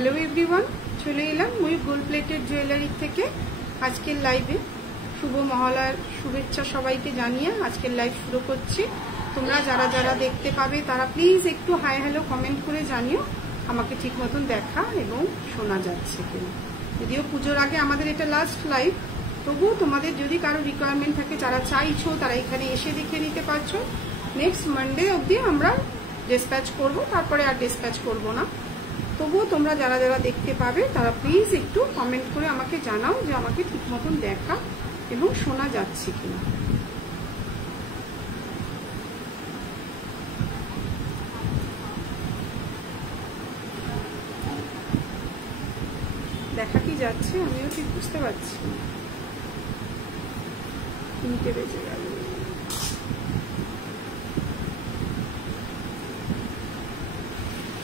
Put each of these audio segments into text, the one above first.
Hello everyone, চলে এলাম ময়ূর gold plated jewellery থেকে আজকের লাইভে। শুভ মহালয়ার শুভেচ্ছা সবাইকে জানিয়ে আজকের লাইভ শুরু করছি। তোমরা যারা যারা দেখতে পাবে তারা প্লিজ একটু হাই হ্যালো কমেন্ট করে জানিও আমাকে ঠিক মতন দেখা এবং শোনা যাচ্ছে কিনা। যদিও পুজোর আগে আমাদের এটা লাস্ট লাইভ, তবুও তোমাদের যদি কারো রিকোয়ারমেন্ট থাকে, যারা চাইছো তারা এখানে এসে দেখে নিতে পারছো। নেক্সট মানডে অবধি আমরা ডিসপ্যাচ করব, তারপরে আর ডিসপ্যাচ করব না। তবুও তোমরা যারা যারা দেখতে পাবে তারা প্লিজ একটু কমেন্ট করে আমাকে জানাও যে আমাকে ঠিক মতন দেখা এবং শোনা যাচ্ছে কিনা। দেখা কি যাচ্ছে আমিও ঠিক বুঝতে পারছি। 3টে বেজে গেল।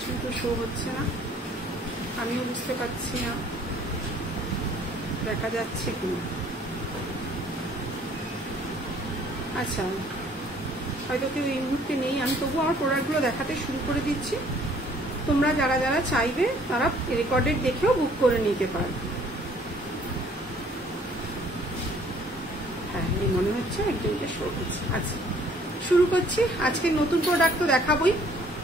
কিন্তু শো হচ্ছে না, আমিও বুঝতে পারছি না দেখা যাচ্ছে কিনা। আচ্ছা, হয়তো কেউ এই মুহূর্তে নেই, আমি তবু আমার প্রোডাক্টগুলো দেখাতে শুরু করে দিচ্ছি। তোমরা যারা যারা চাইবে তারা রেকর্ডেড দেখেও বুক করে নিতে পারবে। হ্যাঁ, এই মনে হচ্ছে একজনকে শো হচ্ছে। আচ্ছা, শুরু করছি। আজকে নতুন প্রোডাক্ট তো দেখাবোই।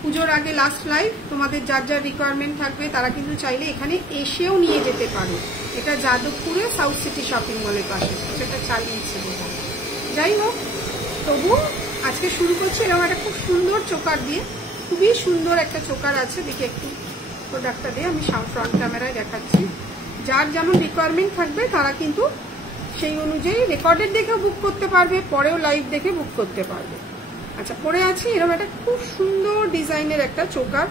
পুজোর আগে লাস্ট লাইভ, তোমাদের যার যার রিকোয়ারমেন্ট থাকবে তারা কিন্তু চাইলে এখানে এসেও নিয়ে যেতে পারো। এটা যাদবপুরে সাউথ সিটি শপিং মলের পাশে, সেটা চালিয়েছে বোধ। যাই হোক, তবু আজকে শুরু করছি এরকম একটা খুব সুন্দর চোকার দিয়ে। খুবই সুন্দর একটা চোকার আছে, দেখি একটু প্রোডাক্টটা দিয়ে আমি ফ্রন্ট ক্যামেরায় দেখাচ্ছি। যার যেমন রিকোয়ারমেন্ট থাকবে তারা কিন্তু সেই অনুযায়ী রেকর্ডেড দেখেও বুক করতে পারবে, পরেও লাইভ দেখে বুক করতে পারবে। আচ্ছা, পরে আছে এরকম একটা খুব সুন্দর ডিজাইনের একটা চোকার।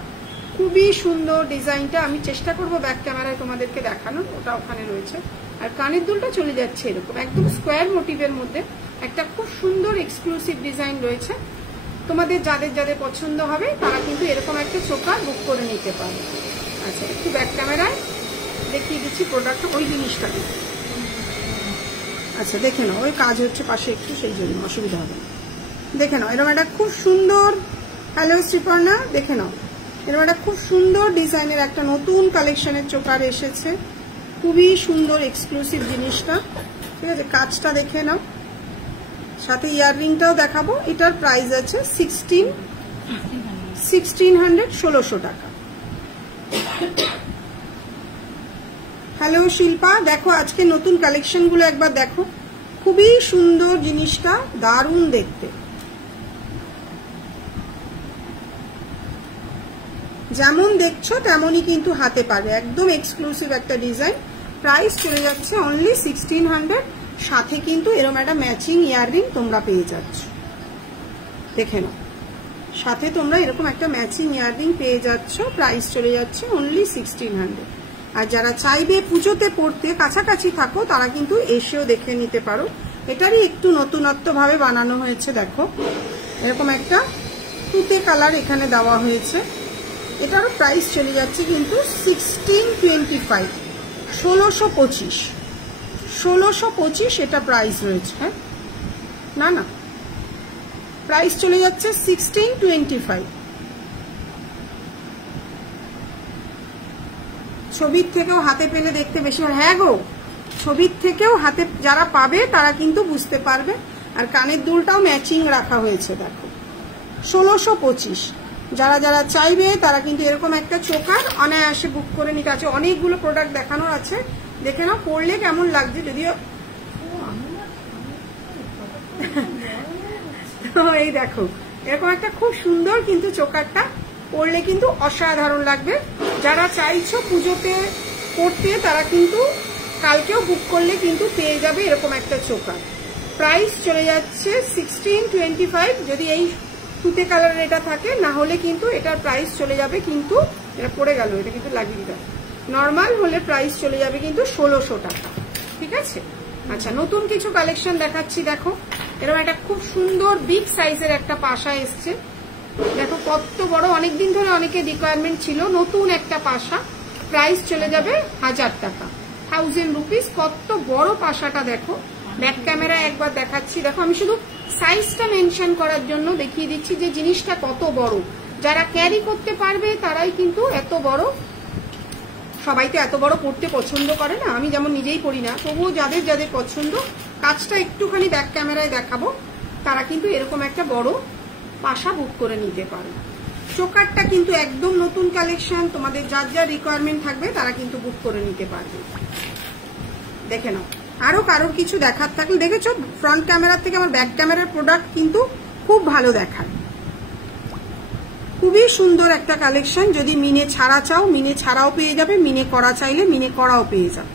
খুবই সুন্দর ডিজাইনটা, আমি চেষ্টা করব ব্যাক ক্যামেরায় তোমাদেরকে দেখানোর, ওটা ওখানে রয়েছে। আর কানের দুলটা চলে যাচ্ছে এরকম একদম স্কোয়ার মোটিভের মধ্যে একটা খুব সুন্দর এক্সক্লুসিভ ডিজাইন রয়েছে। তোমাদের যাদের যাদের পছন্দ হবে তারা কিন্তু এরকম একটা চোকার বুক করে নিতে পারবে। আচ্ছা, একটু ব্যাক ক্যামেরায় দেখিয়ে দিচ্ছি প্রোডাক্টটা, ওই জিনিসটা। আচ্ছা, দেখে নাও, ওই কাজ হচ্ছে পাশে একটু, সেই জন্য অসুবিধা হবে না। দেখে নাও, এরকম একটা খুব সুন্দর, হ্যালো শ্রীপর্ণা, দেখে নাও এরকম একটা খুব সুন্দর ডিজাইনের একটা নতুন কালেকশনের চোকার এসেছে। খুবই সুন্দর এক্সক্লুসিভ জিনিসটা, ঠিক আছে। কাজটা দেখে নাও, সাথে ইয়াররিংটাও দেখাবো। এটার প্রাইস আছে 1600 টাকা। হ্যালো শিল্পা, দেখো আজকে নতুন কালেকশন গুলো একবার দেখো। খুবই সুন্দর জিনিসটা, দারুণ দেখতে। যেমন দেখছো তেমনই কিন্তু হাতে পাবে, একদম এক্সক্লুসিভ একটা ডিজাইন। প্রাইস চলে যাচ্ছে অনলি 1600। সাথে কিন্তু এরকম একটা ম্যাচিং ইয়াররিং তোমরা পেয়ে যাচ্ছ, দেখে নাও। সাথে তোমরা এরকম একটা ম্যাচিং ইয়াররিং পেয়ে যাচ্ছ। প্রাইস চলে যাচ্ছে অনলি 1600। আর যারা চাইবে পুজোতে পড়তে কাছাকাছি থাকো তারা কিন্তু এসেও দেখে নিতে পারো। এটারই একটু নতুনত্ব ভাবে বানানো হয়েছে। দেখো, এরকম একটা তুতে কালার এখানে দেওয়া হয়েছে। এটারও প্রাইস চলে যাচ্ছে কিন্তু 1625, 1625 এটা প্রাইস রয়েছে। হ্যাঁ, না, প্রাইস চলে যাচ্ছে 1625। ছবির থেকেও হাতে পেলে দেখতে বেশি, হ্যাঁ গো, ছবির থেকেও হাতে যারা পাবে তারা কিন্তু বুঝতে পারবে। আর কানের দুলটাও ম্যাচিং রাখা হয়েছে, দেখো 1625। যারা যারা চাইবে তারা কিন্তু এরকম একটা চোকার অনায়াসে বুক করে নিতে আছে। অনেকগুলো প্রোডাক্ট দেখানোর আছে, দেখে নাও পরলে কেমন লাগছে। যদিও এই দেখো, এরকম একটা খুব সুন্দর কিন্তু চোকারটা পরলে কিন্তু অসাধারণ লাগবে। যারা চাইছো পুজোতে পড়তে তারা কিন্তু কালকেও বুক করলে কিন্তু পেয়ে যাবে এরকম একটা চোকার। প্রাইস চলে যাচ্ছে 1625 যদি এই তুতে কালারের এটা থাকে, না হলে কিন্তু এটার প্রাইস চলে যাবে কিন্তু, এটা পড়ে গেল, এটা কিন্তু লাগিয়ে দেয়। নর্মাল হলে প্রাইস চলে যাবে কিন্তু 1600 টাকা, ঠিক আছে। আচ্ছা, নতুন কিছু কালেকশন দেখাচ্ছি। দেখো, এরকম একটা খুব সুন্দর বিগ সাইজের একটা পাশা এসছে। দেখো কত বড়, অনেকদিন ধরে অনেকের রিকোয়ারমেন্ট ছিল নতুন একটা পাশা। প্রাইস চলে যাবে 1000 টাকা, 1000 রুপিস। কত বড় পাশাটা দেখো, ব্যাক ক্যামেরায় একবার দেখাচ্ছি। দেখো, আমি শুধু সাইজটা মেনশন করার জন্য দেখিয়ে দিচ্ছি যে জিনিসটা কত বড়। যারা ক্যারি করতে পারবে তারাই কিন্তু এত বড় সবাই তো এত বড় পড়তে পছন্দ করে না, আমি যেমন নিজেই পড়ি না, তবুও যাদের যাদের পছন্দ, কাজটা একটুখানি ব্যাক ক্যামেরায় দেখাবো, তারা কিন্তু এরকম একটা বড় পাশা বুক করে নিতে পারে। চোকারটা কিন্তু একদম নতুন কালেকশন, তোমাদের যার যার রিকোয়ারমেন্ট থাকবে তারা কিন্তু বুক করে নিতে পারবে। দেখে নাও, আরো কারোর কিছু দেখার থাকলে, দেখেছো ফ্রন্ট ক্যামেরার থেকে আমার ব্যাক ক্যামেরার প্রোডাক্ট কিন্তু খুব ভালো দেখায়। খুবই সুন্দর একটা কালেকশন। যদি মিনে ছাড়া চাও, মিনে ছাড়াও পেয়ে যাবে, মিনে করা চাইলে মিনে করাও পেয়ে যাবে।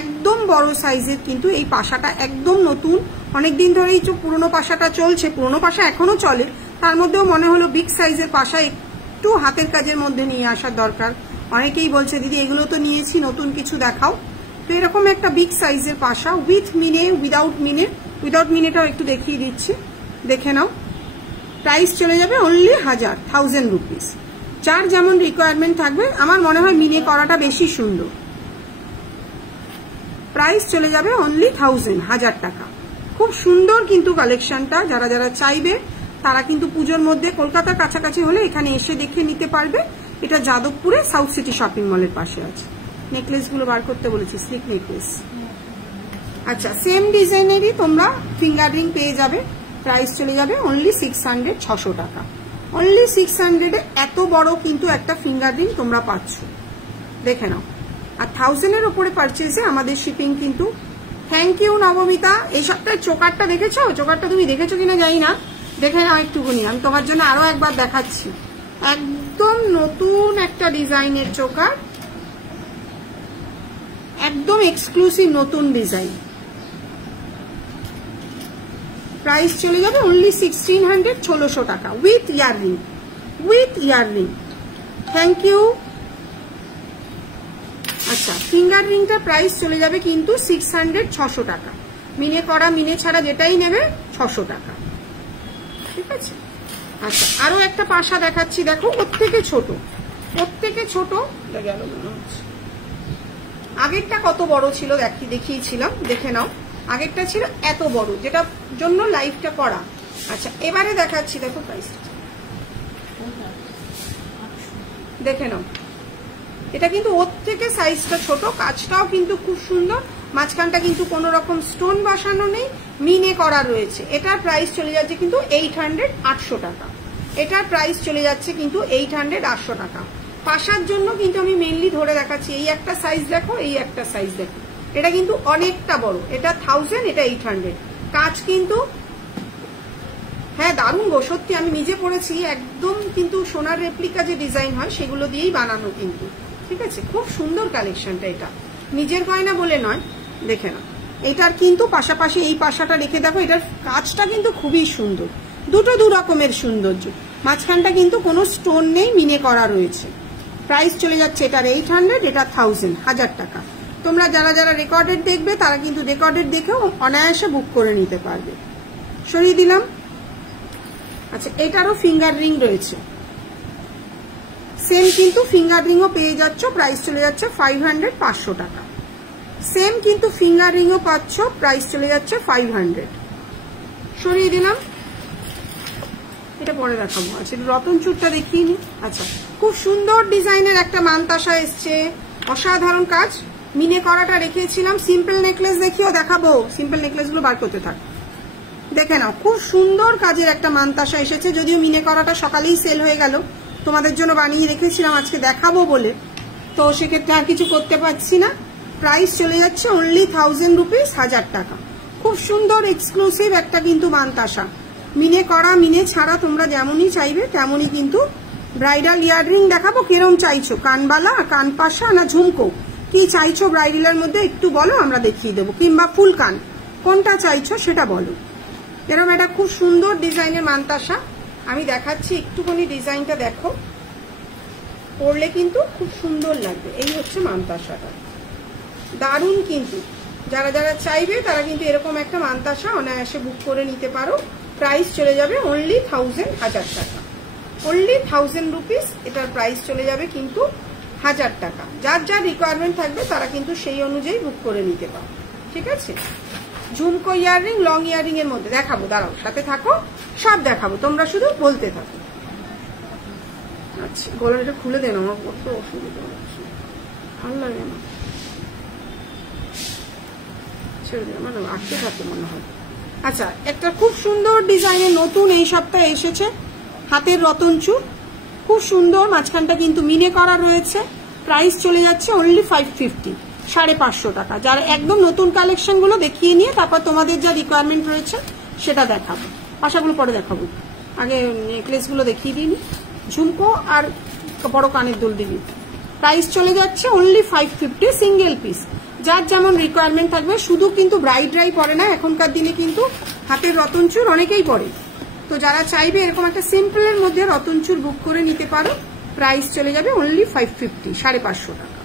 একদম বড় সাইজের কিন্তু এই পাশাটা একদম নতুন, অনেকদিন ধরে এই পুরোনো পাশাটা চলছে, পুরোনো পাশা এখনো চলে, তার মধ্যেও মনে হলো বিগ সাইজের পাশা একটু হাতের কাজের মধ্যে নিয়ে আসার দরকার। অনেকেই বলছে দিদি এগুলো তো নিয়েছি, নতুন কিছু দেখাও। তো এরকম একটা বিগ সাইজের পাশা উইথ মিনে, উইদাউট মিনে, উইদাউট মিনেটাও একটু দেখিয়ে দিচ্ছি, দেখে নাও। প্রাইস চলে যাবে অনলি 1000 রুপিস। যার যেমন রিকোয়ারমেন্ট থাকবে, আমার মনে হয় মিনে করাটা বেশি সুন্দর। প্রাইস চলে যাবে অনলি 1000 টাকা। খুব সুন্দর কিন্তু কালেকশনটা, যারা যারা চাইবে তারা কিন্তু পুজোর মধ্যে কলকাতার কাছাকাছি হলে এখানে এসে দেখে নিতে পারবে। এটা যাদবপুরে সাউথ সিটি শপিং মলের পাশে আছে। নেকলেস গুলো বার করতে বলেছি, স্লিক নেকলেস। আচ্ছা, সেম ডিজাইনেরই তোমরা ফিঙ্গার রিং পেয়ে যাবে। প্রাইস চলে যাবে অনলি 600 টাকা। অনলি 600 এত বড় কিন্তু একটা ফিঙ্গার রিং তোমরা পাচ্ছ, দেখে নাও। আর 1000-এর উপরে পারচেজে আমাদের শিপিং কিন্তু। Thank you Nabamita. এই সপ্তাহে চোকারটা দেখেছো? চোকারটা তুমি দেখেছো কিনা জানি না, দেখে নাও একটুকুনি, আমি তোমার জন্য আরো একবার দেখাচ্ছি। একদম নতুন একটা ডিজাইনের চোকার, একদম এক্সক্লুসিভ নতুন ডিজাইন। প্রাইস চলে যাবে অনলি 1600 টাকা with earring, with earring. Thank you. আচ্ছা, ফিঙ্গার রিংটা প্রাইস চলে যাবে কিন্তু 600 টাকা। মিনে করা, মিনে ছাড়া যেটাই নেবে 600 টাকা, ঠিক আছে। আচ্ছা, আরো একটা পাশা দেখাচ্ছি, দেখো ওর থেকে ছোট, ওর থেকে ছোট গেল মনে হচ্ছে। আগেরটা কত বড় ছিল দেখিয়েছিলাম, দেখে নাও। আগেরটা ছিল এত বড়, যেটা জন্য লাইভটা করা। আচ্ছা, এবারে দেখাচ্ছি, দেখো প্রাইসটা দেখে নাও। এটা কিন্তু ওর থেকে সাইজটা ছোট, কাজটাও কিন্তু খুব সুন্দর, মাঝখানটা কিন্তু কোনো রকম স্টোন বসানো নেই, মিনে করা রয়েছে। এটার প্রাইস চলে যাচ্ছে কিন্তু 800 টাকা। এটার প্রাইস চলে যাচ্ছে কিন্তু 800 টাকা। পাশার জন্য কিন্তু আমি মেনলি ধরে দেখাচ্ছি, এই একটা সাইজ দেখো, এই একটা সাইজ দেখো, এটা কিন্তু অনেকটা বড়। এটা 1000, এটা 800। কাজ কিন্তু হ্যাঁ দারুণ গো, সত্যি আমি নিজে পড়েছি, একদম কিন্তু সোনার রেপ্লিকা যে ডিজাইন হয় সেগুলো দিয়েই বানানো কিন্তু, ঠিক আছে। খুব সুন্দর কালেকশনটা, এটা নিজের গয়না বলে নয়, দেখে না। এটার কিন্তু পাশাপাশি এই পাশাটা রেখে দেখো, এটার কাজটা কিন্তু খুবই সুন্দর, দুটো দু রকমের সৌন্দর্য। মাঝখানটা কিন্তু কোনো স্টোন নেই, মিনে করা রয়েছে। প্রাইস চলে যাচ্ছে এটার 800, এটা 1000 টাকা। তোমরা যারা যারা রেকর্ডেড দেখবে তারা কিন্তু রেকর্ডেড দেখেও অনায়াসে বুক করে নিতে পারবে। সরিয়ে দিলাম। আচ্ছা, এটারও ফিঙ্গার রিং রয়েছে, সেম কিন্তু ফিঙ্গার রিংও পেয়ে যাচ্ছ। প্রাইস চলে যাচ্ছে 500 টাকা। সেম কিন্তু ফিঙ্গার রিংও পাচ্ছ, প্রাইস চলে যাচ্ছে 500। সরিয়ে দিলাম। এটা পরে দেখাবো। আচ্ছা, রতন চূড়টা দেখিয়ে নি। আচ্ছা, খুব সুন্দর ডিজাইনের একটা মানতাসা এসছে, অসাধারণ কাজ। মিনে করাটা রেখেছিলাম। সিম্পল নেকলেস দেখিও দেখাবো, সিম্পল নেকলেস গুলো বার করতে থাক, দেখে নাও। খুব সুন্দর কাজের একটা মানতাসা এসেছে, যদিও মিনে করাটা সকালেই সেল হয়ে গেল, তোমাদের জন্য বানিয়ে রেখেছিলাম আজকে দেখাবো বলে, তো সেক্ষেত্রে আর কিছু করতে পারছি না। প্রাইস চলে যাচ্ছে অনলি 1000 রুপিস, 1000 টাকা। খুব সুন্দর এক্সক্লুসিভ একটা কিন্তু মানতাসা, মিনে করা, মিনে ছাড়া তোমরা যেমনই চাইবে তেমনই কিন্তু। ব্রাইডাল ইয়াররিং দেখাবো, কিরম চাইছো, কানবালা, কানপাশা না ঝুমকো, কি চাইছো ব্রাইডালের মধ্যে একটু বলো, আমরা দেখিয়ে দেবো। কিংবা ফুল কান, কোনটা চাইছো সেটা বলো। এরকম একটা খুব সুন্দর ডিজাইনের মানতাসা আমি দেখাচ্ছি, একটুখানি ডিজাইনটা দেখো, পরলে কিন্তু খুব সুন্দর লাগবে। এই হচ্ছে মানতাসাটা, দারুণ কিন্তু। যারা যারা চাইবে তারা কিন্তু এরকম একটা মানতাসা অনায়াসে বুক করে নিতে পারো। প্রাইস চলে যাবে অনলি 1000 টাকা, অনলি 1000 রুপিস। এটার প্রাইস চলে যাবে কিন্তু 1000 টাকা। যার যার রিকোয়ারমেন্ট থাকবে তারা কিন্তু সেই অনুযায়ী বুক করে নিতে পারো, ঠিক আছে। ঝুমকো ইয়াররিং, লং ইয়াররিং এর মধ্যে দেখাবো, দাঁড়াও সাথে থাকো, সব দেখাবো, তোমরা শুধু বলতে থাকো। আচ্ছা, গলাটা খুলে দেন, আমার কত অসুবিধা হচ্ছে। ভালো লাগে না, ছেড়ে দিলাম, মানে আটকে থাকে মনে হয়। আচ্ছা, একটা খুব সুন্দর ডিজাইনের নতুন এই সপ্তাহে এসেছে, হাতের রতন চুর, খুব সুন্দর, মাঝখানটা কিন্তু মিনে করা রয়েছে। প্রাইস চলে যাচ্ছে অনলি 550, 550 টাকা। যারা একদম নতুন কালেকশন গুলো দেখিয়ে নিয়ে তারপর তোমাদের যা রিকোয়ারমেন্ট রয়েছে সেটা দেখাবো, পাশাগুলো পরে দেখাবো। আগে নেকলেস গুলো দেখিয়ে দিইনি, ঝুমকো আর বড় কানের দুল দিবি। প্রাইস চলে যাচ্ছে অনলি 550, সিঙ্গেল পিস। যার যেমন রিকোয়ারমেন্ট থাকবে, শুধু কিন্তু ব্রাইডরাই পরে না, এখনকার দিনে কিন্তু হাতের রতনচুর অনেকেই পরে। তো যারা চাইবে এরকম একটা সিম্পলের মধ্যে রতনচুর বুক করে নিতে পারো। প্রাইস চলে যাবে অনলি 550, 550 টাকা।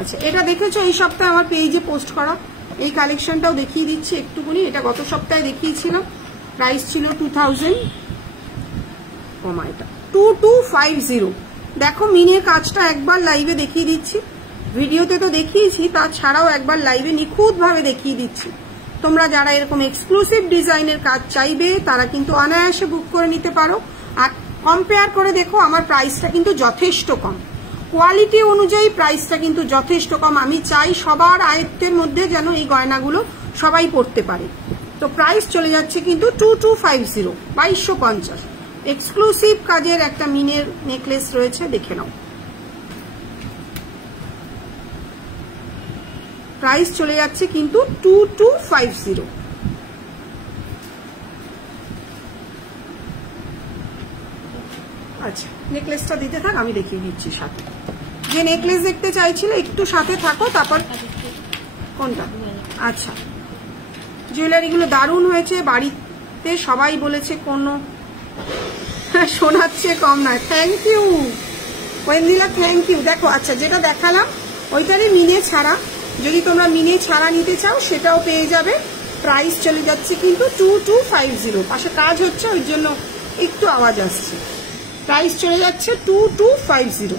আচ্ছা, এটা দেখেছো এই সপ্তাহে আমার পেজে পোস্ট করা, এই কালেকশনটাও দেখিয়ে দিচ্ছি একটুখানি। এটা গত সপ্তাহে দেখিয়েছিলাম, প্রাইস ছিল 2250। দেখো মিনের কাজটা একবার লাইভে দেখিয়ে দিচ্ছি, ভিডিওতে তো দেখিয়েছি, তাছাড়াও একবার লাইভে নিখুঁত ভাবে দেখিয়ে দিচ্ছি। তোমরা যারা এরকম এক্সক্লুসিভ ডিজাইনের কাজ চাইবে তারা কিন্তু অনায়াসে বুক করে নিতে পারো। আর কম্পেয়ার করে দেখো, আমার প্রাইসটা কিন্তু যথেষ্ট কম, কোয়ালিটি অনুযায়ী প্রাইসটা কিন্তু যথেষ্ট কম। আমি চাই সবার আয়ত্তের মধ্যে যেন এই গয়নাগুলো সবাই পড়তে পারে। তো প্রাইস চলে যাচ্ছে কিন্তু 2250, 2250। এক্সক্লুসিভ কাজের একটা মিনের নেকলেস রয়েছে, দেখে নাও। প্রাইস চলে যাচ্ছে কিন্তু 2250। আচ্ছা, নেকলেসটা দিতে থাক, আমি দেখিয়ে দিচ্ছি সাথে। যে নেকলেস দেখতে চাইছিলে একটু সাথে থাকো, তারপর কোনটা? আচ্ছা, জুয়েলারিগুলো দারুণ হয়েছে, বাড়িতে সবাই বলেছে কোনো শোনাচ্ছে কম নয়। Thank you Oindrila, thank you. দেখো, আচ্ছা যেটা দেখালাম ওইটারই মিনে ছাড়া, যদি তোমরা মিনে ছাড়া নিতে চাও সেটাও পেয়ে যাবে। প্রাইস চলে যাচ্ছে কিন্তু 2250। পাশে কাজ হচ্ছে ওই জন্য একটু আওয়াজ আসছে। প্রাইস চলে যাচ্ছে 2250,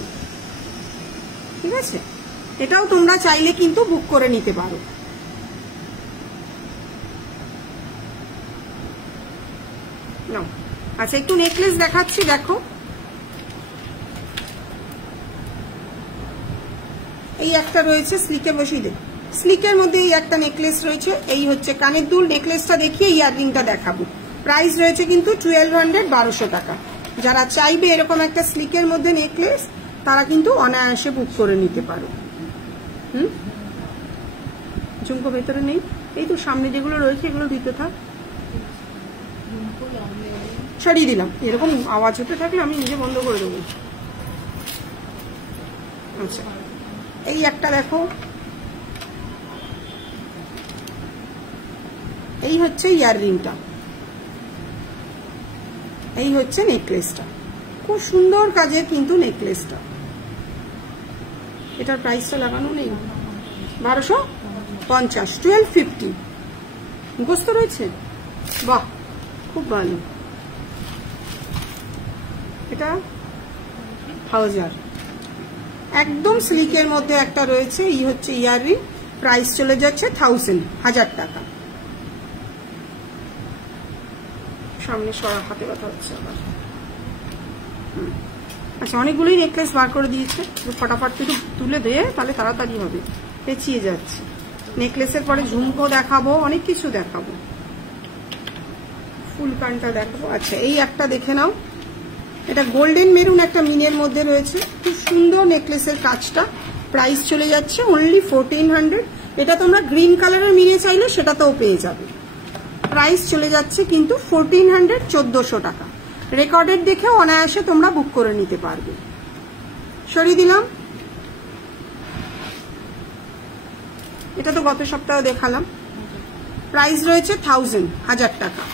ঠিক আছে? এটাও তোমরা চাইলে কিন্তু বুক করে নিতে পারো। আচ্ছা, একটু নেকলেস দেখাচ্ছি, দেখো এই একটা রয়েছে স্লিকে, বসিয়ে দে। স্লিকের মধ্যে এই একটা নেকলেস রয়েছে, এই হচ্ছে কানের দুল। নেকলেসটা দেখিয়ে ইয়াররিংটা দেখাবো। প্রাইস রয়েছে কিন্তু 1200, 1200 টাকা। যারা চাইবে এরকম একটা স্লিকের মধ্যে নেকলেস তারা কিন্তু অনায়াসে বুক করে নিতে পারো। ঝুমকো ভেতরে নেই, এই তো সামনে যেগুলো রয়েছে এগুলো দিতে থাক। সরিয়ে দিলাম, এরকম আওয়াজ হতে থাকলে আমি নিজে বন্ধ করে দেবো। আচ্ছা, এই একটা দেখো, এই হচ্ছে ইয়াররিংটা, এই হচ্ছে নেকলেসটা। খুব সুন্দর কাজের কিন্তু নেকলেসটা। এটার প্রাইসটা লাগানো নেই, 1250, 1250 মুখস্থ রয়েছে। বাহ, খুব ভালো। এটা 1000, একদম স্লিকের মধ্যে একটা রয়েছে, এই হচ্ছে ইয়াররিং। প্রাইস চলে যাচ্ছে 1000 টাকা। সামনে সরা, হাতে ব্যথা হচ্ছে আবার। আচ্ছা, অনেকগুলোই নেকলেস বার করে দিয়েছে, ফটাফট একটু তুলে দিয়ে তাহলে তাড়াতাড়ি হবে, পেঁচিয়ে যাচ্ছে। নেকলেসের পরে ঝুমকো দেখাবো, অনেক কিছু দেখাবো, ফুল কানটা দেখাবো। আচ্ছা, এই একটা দেখে নাও, এটা গোল্ডেন মেরুন একটা মিনের মধ্যে রয়েছে, খুব সুন্দর নেকলেসের কাজটা। প্রাইস চলে যাচ্ছে অনলি 1400। এটা তোমরা গ্রিন কালারের মিনে চাইলে সেটাতেও পেয়ে যাবে। প্রাইস চলে যাচ্ছে কিন্তু 1400, 1400 টাকা। রেকর্ডেড দেখেও অনায়াসে তোমরা বুক করে নিতে পারবে। সরিয়ে দিলাম। এটা তো গত সপ্তাহে দেখালাম। প্রাইস রয়েছে 1000 টাকা।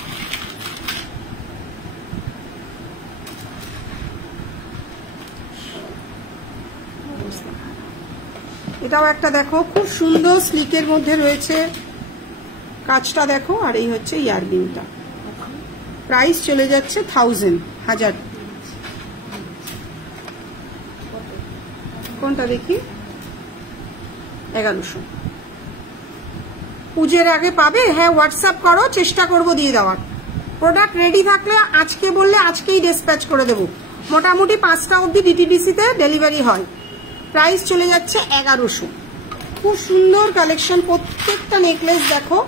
এটাও একটা দেখো, খুব সুন্দর স্লিকের মধ্যে রয়েছে, কাজটা দেখো। আর এই হচ্ছে ইয়াররিংটা। প্রাইস চলে যাচ্ছে 1000। কোনটা দেখি? 1100। পুজোর আগে পাবে? হ্যাঁ, হোয়াটসঅ্যাপ করো, চেষ্টা করব দিয়ে দেওয়ার। প্রোডাক্ট রেডি থাকলে আজকে বললে আজকেই ডিসপ্যাচ করে দেব। মোটামুটি 5টা অবধি ডিটিডিসিতে ডেলিভারি হয়। প্রাইস চলে যাচ্ছে 1100। খুব সুন্দর কালেকশন, প্রত্যেকটা নেকলেস দেখো।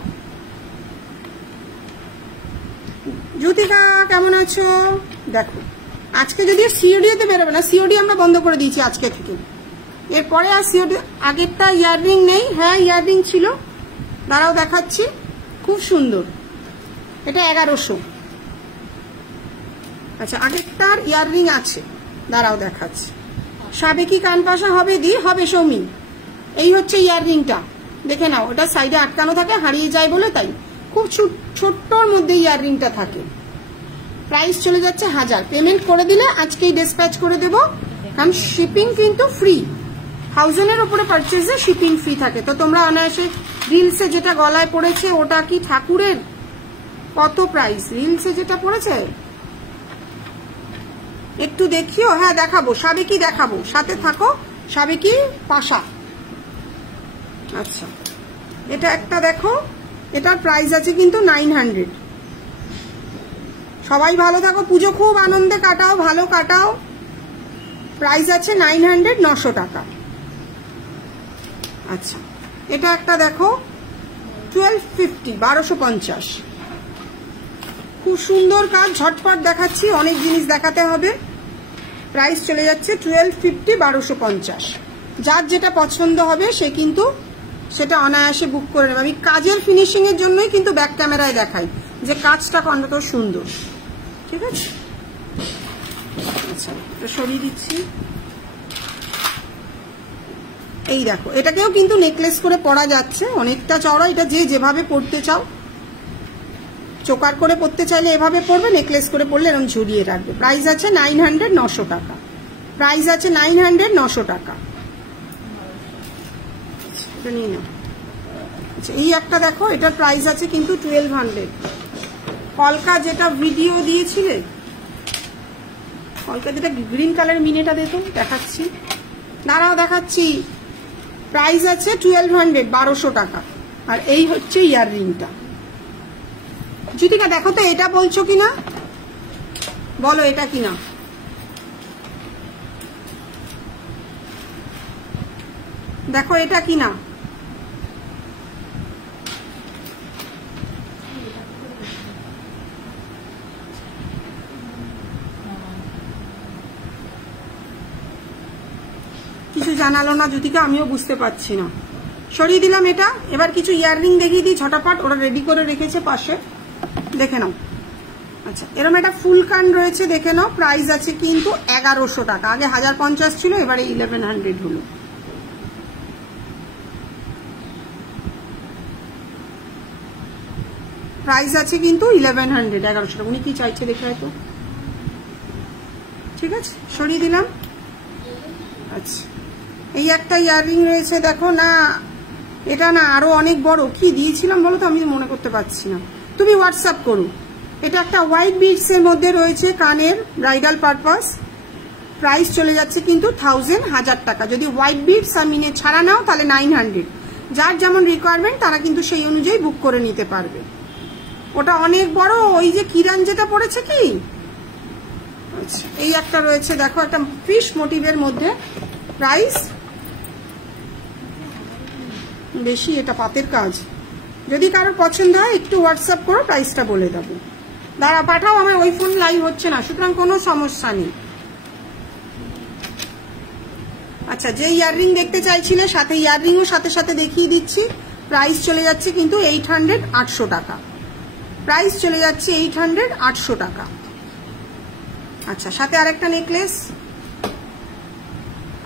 জ্যোতিকা কেমন আছো? দেখো আজকে যদিও সিওডিতে বেরোবে না, সিওডি আমরা বন্ধ করে দিয়েছি আজকে থেকে। এরপরে আর সিওডি, আগেরটা ইয়াররিং নেই, হ্যাঁ ইয়াররিং ছিল, দাঁড়াও দেখাচ্ছি। খুব সুন্দর, এটা 1100। আচ্ছা আগেরটার ইয়াররিং আছে, দাঁড়াও দেখাচ্ছি। সাবেকি কানপাশা হবে দি, হবে সৌমি। এই হচ্ছে ইয়াররিংটা, দেখে নাও, ওটা সাইডে আটকানো থাকে, হারিয়ে যায় বলে তাই। খুব ছোট্টর মধ্যে ইয়াররিংটা থাকে। প্রাইস চলে যাচ্ছে 1000। পেমেন্ট করে দিলে আজকেই ডিসপ্যাচ করে দেবো, কারণ শিপিং কিন্তু ফ্রি। 1000-এর উপরে পারচেজে শিপিং ফ্রি থাকে। তো তোমরা অনায়াসে, রিলসে যেটা গলায় পড়েছে ওটা কি ঠাকুরের? কত প্রাইস রিলসে যেটা পড়েছে? একটু দেখিও। হ্যাঁ দেখাবো, সাবেকি দেখাবো, সাথে থাকো। সাবেকি পাশা। আচ্ছা এটা একটা দেখো, এটার প্রাইস আছে কিন্তু 900। সবাই ভালো থাকো, পুজো খুব আনন্দে কাটাও, ভালো কাটাও। প্রাইস আছে 900, 900 টাকা। আচ্ছা এটা একটা দেখো 1250, 1250। খুব সুন্দর কাজ, ঝটপট দেখাচ্ছি, অনেক জিনিস দেখাতে হবে। প্রাইস চলে যাচ্ছে 1250, 1250। যার যেটা পছন্দ হবে সে কিন্তু সেটা অনায়াসে বুক করে নেবে। আমি কাজের ফিনিশিং এর জন্যই কিন্তু ব্যাক ক্যামেরায় দেখাই যে কাজটা কত সুন্দর, ঠিক আছে? আচ্ছা এটা সরিয়ে দিচ্ছি। এই দেখো, এটাকেও কিন্তু নেকলেস করে পরা যাচ্ছে, অনেকটা চওড়া। এটা যে যেভাবে পরতে চাও, চোকার করে পরতে চাইলে এভাবে পরবে, নেকলেস করে পরলে এরকম ঝুলিয়ে রাখবে। প্রাইস আছে 900, 900 টাকা। প্রাইস আছে 900, 900 টাকা। এটা নিয়ে নাও। আচ্ছা এই একটা দেখো, এটার প্রাইস আছে কিন্তু 1200। কলকা যেটা ভিডিও দিয়েছিলে, কলকা যেটা গ্রিন কালার মিনেটা দেখুন, দেখাচ্ছি, দাঁড়াও দেখাচ্ছি। প্রাইস আছে 1200, 1200 টাকা। আর এই হচ্ছে ইয়াররিংটা। জ্যোতিকা দেখো তো এটা বলছো কিনা, বলো এটা কিনা। দেখো এটা কিনা। কিছু জানালো না জ্যোতিকা, আমিও বুঝতে পারছি না। সরিয়ে দিলাম এটা। এবার কিছু ইয়াররিং দেখিয়ে দিই ঝটাপট, ওরা রেডি করে রেখেছে পাশে, দেখে নাও। আচ্ছা এরকম একটা ফুল কান রয়েছে, দেখে নাও। প্রাইস আছে কিন্তু 1100 টাকা। আগে 1050 ছিল, এবারে 1100 হলো। প্রাইস আছে কিন্তু 1100, 1100 টাকা। উনি কি চাইছে দেখে হয়তো, ঠিক আছে সরিয়ে দিলাম। আচ্ছা এই একটা ইয়াররিং রয়েছে দেখো না, এটা না আরো অনেক বড়। কি দিয়েছিলাম বলো তো, আমি মনে করতে পারছি না, তুমি হোয়াটসঅ্যাপ করো। এটা একটা হোয়াইট বিডস এর মধ্যে রয়েছে, কানের, ব্রাইডাল পারপাস। প্রাইস চলে যাচ্ছে কিন্তু 1000 টাকা। যদি হোয়াইট বিডস আর মিনে ছাড়া নাও তাহলে 900। যার যেমন রিকোয়ারমেন্ট তারা কিন্তু সেই অনুযায়ী বুক করে নিতে পারবে। ওটা অনেক বড়, ওই যে কিরণ যেটা পড়েছে কি। আচ্ছা এই একটা রয়েছে দেখো, একটা ফিশ মোটিভের মধ্যে। প্রাইস বেশি, এটা পাতের কাজ। যদি কারোর পছন্দ হয় একটু হোয়াটসঅ্যাপ করো, প্রাইসটা বলে দেবো। দাঁড়া পাঠাও, আমার ওই ফোন লাইভ হচ্ছে না, সুতরাং কোনো সমস্যা নেই। আচ্ছা যে ইয়াররিং দেখতে চাইছিলে, সাথে ইয়াররিংও সাথে সাথে দেখিয়ে দিচ্ছি। প্রাইস চলে যাচ্ছে কিন্তু 800, 800 টাকা। প্রাইস চলে যাচ্ছে 800, 800 টাকা। আচ্ছা সাথে আরেকটা নেকলেস।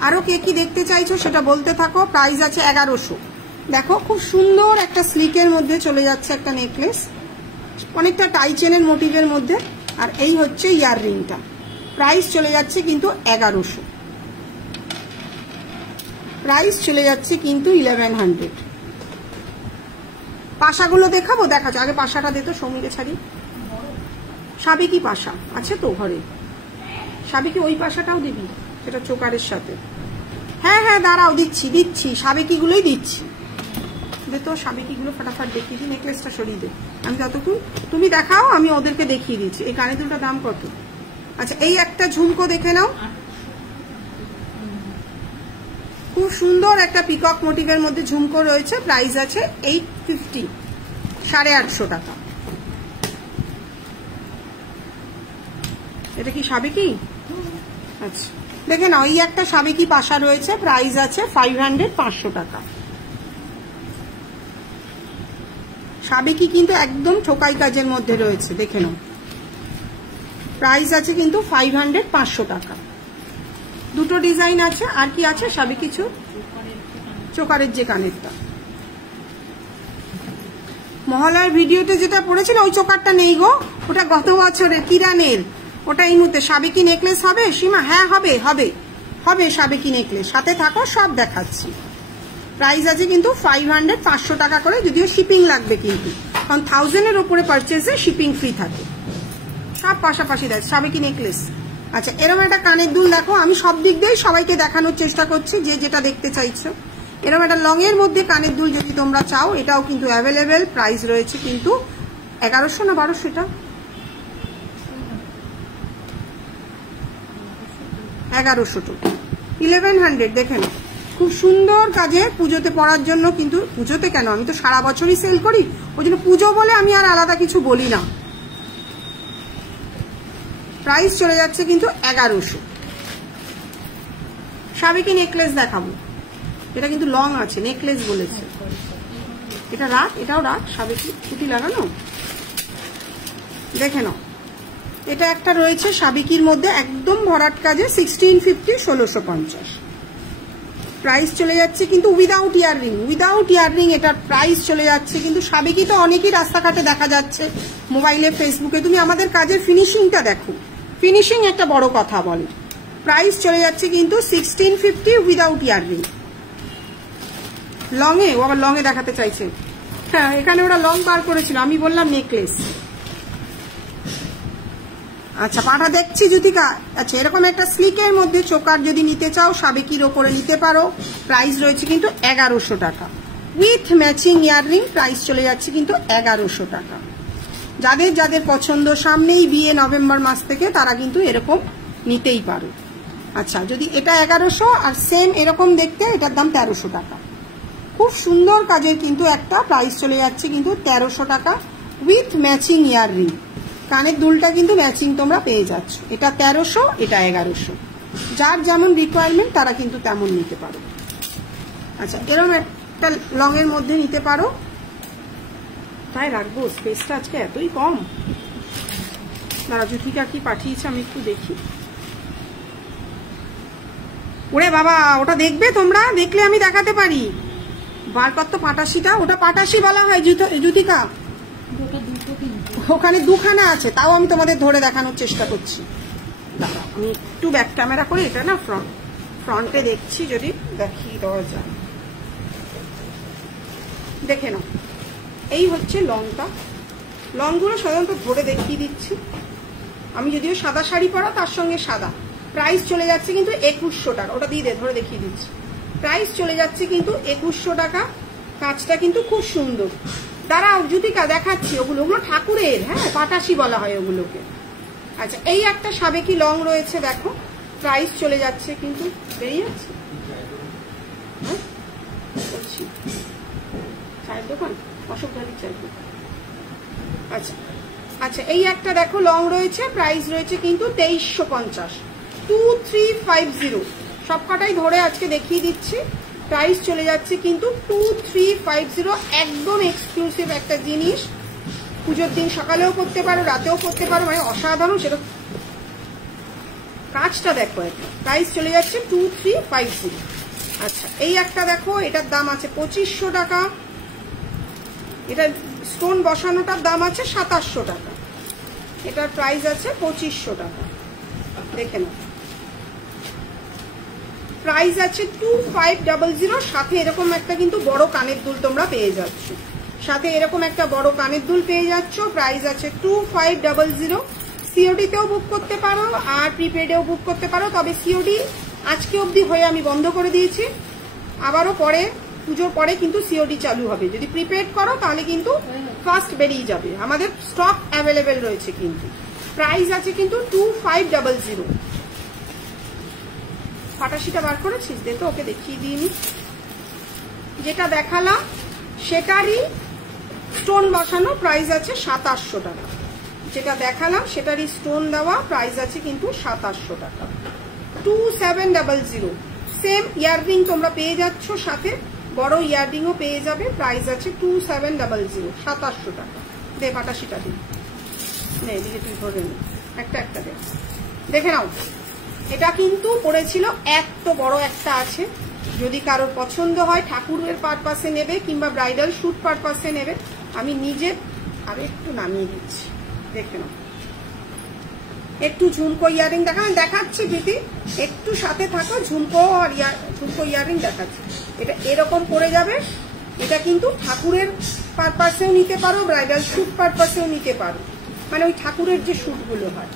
আরো কে কি দেখতে চাইছো সেটা বলতে থাকো। প্রাইস আছে 1100। দেখো খুব সুন্দর একটা স্লিকের মধ্যে চলে যাচ্ছে একটা নেকলেস, অনেকটা টাই চেনের মোটিভের মধ্যে। আর এই হচ্ছে ইয়াররিংটা। প্রাইস চলে যাচ্ছে কিন্তু 1100। প্রাইস চলে যাচ্ছে কিন্তু 1100। পাশাগুলো দেখাবো, দেখাচ্ছ। আগে পাশাটা দে তো, সৌমিকে ছাড়ি। সাবেকি পাশা আছে তো ঘরে, সাবেকি ওই পাশাটাও দিবি, সেটা চোকারের সাথে। হ্যাঁ হ্যাঁ দাঁড়াও, দিচ্ছি দিচ্ছি, সাবেকি গুলোই দিচ্ছি। দে তো সাবেকি গুলো ফটাফট দেখিয়ে দিই। নেকলেসটা সরিয়ে দে, আমি যতক্ষণ তুমি দেখাও আমি ওদেরকে দেখিয়ে দিচ্ছি। এই কানে দুটোর দাম কত? আচ্ছা এই একটা ঝুমকো দেখে নাও। খুব সুন্দর একটা পিকক মোটিভের মধ্যে ঝুমকো রয়েছে, প্রাইস আছে 850, 850 টাকা। এটা কি সাবেকি? আচ্ছা দেখে নাও, এই একটা সাবেকি পাশা রয়েছে, প্রাইস আছে 500, 500 টাকা। সাবেকি কিন্তু একদম ঠোকাই কাজের মধ্যে রয়েছে, দেখে নাও, প্রাইস আছে কিন্তু 500, 500 টাকা। দুটো ডিজাইন আছে। আর কি আছে? সবই কিছু চোকারের যে কানেরটা মহলার ভিডিওতে যেটা পড়েছিল ওই চোকারটা নেই গো, ওটা গত বছরের কিরানের। ওটা এই মুহূর্তে সাবেকি নেকলেস হবে সীমা? হ্যাঁ হবে, হবে হবে সাবেকি নেকলেস, সাথে থাকো, সব দেখাচ্ছি। প্রাইস আছে কিন্তু 500, 500 টাকা করে, যদিও শিপিং লাগবে কিন্তু, কারণ 1000-এর উপরে পারচেজে শিপিং ফ্রি থাকে। সব পাশাপাশি দেয় সাবেকি নেকলেস। আচ্ছা এরকম একটা কানের দুল দেখো, আমি সব দিক দিয়েই সবাইকে দেখানোর চেষ্টা করছি যে যেটা দেখতে চাইছো। এরকম একটা লং এর মধ্যে কানের দুল যদি তোমরা চাও, এটাও কিন্তু অ্যাভেলেবেল। প্রাইস রয়েছে কিন্তু 1100 না 1200, এটা 1100 টু 1100। দেখে নাও, খুব সুন্দর কাজে, পুজোতে পরার জন্য। কিন্তু পুজোতে কেন, আমি তো সারা বছরই সেল করি, ওই জন্য পুজো বলে আমি আর আলাদা কিছু বলি না। প্রাইস চলে যাচ্ছে কিন্তু 1100। সাবেকি নেকলেস দেখাবো, এটা কিন্তু লং আছে, নেকলেস বলেছে। এটা রাত, এটাও রাত, সাবেকি পুঁতি লাগানো। দেখে নাও, এটা একটা রয়েছে সাবেকির মধ্যে একদম ভরাট কাজে, 1650, 1650। প্রাইস চলে যাচ্ছে কিন্তু উইদাউট ইয়াররিং, উইদাউট ইয়াররিং এটার প্রাইস চলে যাচ্ছে কিন্তু। সাবেকি তো অনেকই রাস্তাঘাটে দেখা যাচ্ছে, মোবাইলে, ফেসবুকে। তুমি আমাদের কাজের ফিনিশিংটা দেখো, ফিনিশিং একটা বড় কথা বলে। প্রাইস চলে যাচ্ছে কিন্তু 1650 উইদাউট ইয়াররিং। লং এ, ও আবার লং এ দেখাতে চাইছে। হ্যাঁ এখানে ওরা লং বার করেছিল, আমি বললাম নেকলেস। আচ্ছা পাটা দেখছি জ্যোতিকা। আচ্ছা এরকম একটা স্লিকের মধ্যে চোকার যদি নিতে চাও, সাবেকির ওপরে নিতে পারো। প্রাইস রয়েছে কিন্তু 1100 টাকা উইথ ম্যাচিং ইয়াররিং। প্রাইস চলে যাচ্ছে কিন্তু 1100 টাকা। যাদের যাদের পছন্দ, সামনেই বিয়ে নভেম্বর মাস থেকে, তারা কিন্তু এরকম নিতেই পারো। আচ্ছা যদি এটা 1100 আর সেম এরকম দেখতে, এটার দাম 1300 টাকা। খুব সুন্দর কাজের কিন্তু একটা, প্রাইস চলে যাচ্ছে কিন্তু 1300 টাকা উইথ ম্যাচিং ইয়াররিং। কানের দুলটা কিন্তু ম্যাচিং তোমরা পেয়ে যাচ্ছ। এটা 1300, এটা 1100। যার যেমন রিকোয়ারমেন্ট তারা কিন্তু তেমন নিতে পারো। আচ্ছা এরকম একটা লং এর মধ্যে নিতে পারো। তাই রাখবো, স্পেসটা আজকে এতই কম। দাঁড়া, জ্যোতিকা কি পাঠিয়েছে আমি একটু দেখি। ওরে বাবা, ওটা দেখবে তোমরা? দেখলে আমি দেখাতে পারি। বার কর তো পাটাশিটা, ওটা পাটাশি বলা হয় জ্যোতিকা। ওখানে দুখানা আছে, তাও আমি তোমাদের ধরে দেখানোর চেষ্টা করছি। দাঁড়া আমি একটু ব্যাক ক্যামেরা করি, এটা না ফ্রন্টে দেখছি, যদি দেখিয়ে দেওয়া যায়। দেখে নাও, এই হচ্ছে লংটা। লংগুলো সাধারণত ধরে দেখিয়ে দিচ্ছি আমি, যদিও সাদা শাড়ি পরা, তার সঙ্গে সাদা। প্রাইস চলে যাচ্ছে কিন্তু 2100 টাকা। ওটা দিয়ে দে, ধরে দেখিয়ে দিচ্ছি। প্রাইস চলে যাচ্ছে কিন্তু 2100 টাকা। কাজটা কিন্তু খুব সুন্দর। দাঁড়াও জ্যোতিকা দেখাচ্ছি, ওগুলো ঠাকুরের, হ্যাঁ পাটাশি বলা হয় ওগুলোকে। আচ্ছা এই একটা সাবেকি লং রয়েছে, দেখো। প্রাইস চলে যাচ্ছে কিন্তু, বেরিয়ে যাচ্ছে, হ্যাঁ চায়ের দোকান, অশোক ধারির চায়ের দোকান। আচ্ছা আচ্ছা এই একটা দেখো লং রয়েছে, প্রাইস রয়েছে কিন্তু 2350, 2350। সবকটাই ধরে আজকে দেখিয়ে দিচ্ছি। প্রাইস চলে যাচ্ছে কিন্তু 2350। একদম এক্সক্লুসিভ একটা জিনিস। পুজোর দিন সকালেও করতে পারো, রাতেও করতে পারো, মানে অসাধারণ। সেটা কাজটা দেখো, একটা প্রাইস চলে যাচ্ছে 2350। আচ্ছা এই একটা দেখো, এটার দাম আছে 2500 টাকা। এটা স্টোন বসানোটার দাম আছে 2700 টাকা। এটার প্রাইস আছে 2500 টাকা। দেখে নাও, প্রাইস আছে 2500। সাথে এরকম একটা কিন্তু বড় কানের দুল তোমরা পেয়ে যাচ্ছ, সাথে এরকম একটা বড় কানের দুল পেয়ে যাচ্ছ। প্রাইস আছে 2500। সিওডিতেও বুক করতে পারো আর প্রিপেডেও বুক করতে পারো। তবে সিওডি আজকে অবধি হয়ে আমি বন্ধ করে দিয়েছি, আবারও পরে পুজোর পরে কিন্তু সিওডি চালু হবে। যদি প্রিপেড করো তাহলে কিন্তু ফার্স্ট বেরিয়ে যাবে। আমাদের স্টক অ্যাভেলেবেল রয়েছে কিন্তু। প্রাইস আছে কিন্তু 2500। ফাটাশিটা বার করেছিস? দে তো, ওকে দেখিয়ে দিইনি। যেটা দেখালাম সেটারই স্টোন বসানো, প্রাইস আছে 2700 টাকা। যেটা দেখালাম সেটারই স্টোন দেওয়া, প্রাইস আছে কিন্তু 2700 টাকা। 2700। সেম ইয়াররিং তোমরা পেয়ে যাচ্ছ, সাথে বড় ইয়াররিংও পেয়ে যাবে, প্রাইস আছে 2700, 2700 টাকা। দে ফাটাশিটা দিই, এদিকে তুই ধরে নি, একটা একটা দেখে নাও। এটা কিন্তু পড়েছিল, এত বড় একটা আছে। যদি কারোর পছন্দ হয় ঠাকুরের পারপাসে নেবে কিংবা ব্রাইডাল শুট পারপাসে নেবে। আমি নিজে আরো একটু নামিয়ে দিচ্ছি, দেখে নাও। একটু ঝুমকো ইয়ারিং দেখাচ্ছি প্রীতি, একটু সাথে থাকো। ঝুমকো আর ঝুমকো ইয়ারিং দেখাচ্ছি। এটা এরকম পড়ে যাবে। এটা কিন্তু ঠাকুরের পারপাসেও নিতে পারো, ব্রাইডাল শুট পারপাসেও নিতে পারো, মানে ওই ঠাকুরের যে শুটগুলো হয়।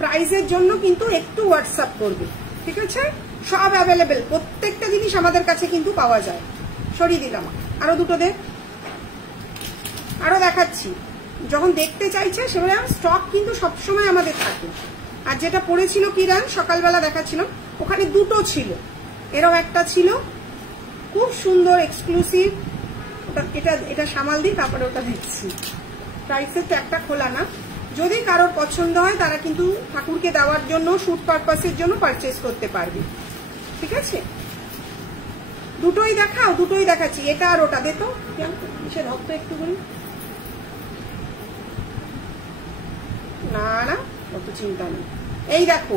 প্রাইসের জন্য কিন্তু একটু হোয়াটসঅ্যাপ করবে, ঠিক আছে? সব অ্যাভেলেবেল, প্রত্যেকটা জিনিস আমাদের কাছে কিন্তু পাওয়া যায়। সরিয়ে দিলাম, আরো দুটো দে, আরো দেখাচ্ছি। যখন দেখতে চাইছে সেগুলো স্টক কিন্তু সবসময় আমাদের থাকে। আর যেটা পড়েছিল কিরান সকালবেলা দেখাচ্ছিলাম, ওখানে দুটো ছিল, এরও একটা ছিল খুব সুন্দর এক্সক্লুসিভ। এটা সামাল দিই, তারপরে ওটা দিচ্ছি। প্রাইসের তো একটা খোলা না। যদি কারোর পছন্দ হয় তারা কিন্তু ঠাকুরকে দেওয়ার জন্য, শুট পারপাসের জন্য পারচেজ করতে পারবে, ঠিক আছে? দুটোই দেখাও, দুটোই দেখাচ্ছি, এটা আর ওটা। দে তো সে ভক্ত একটু বলি না না, অত চিন্তা নেই। এই দেখো,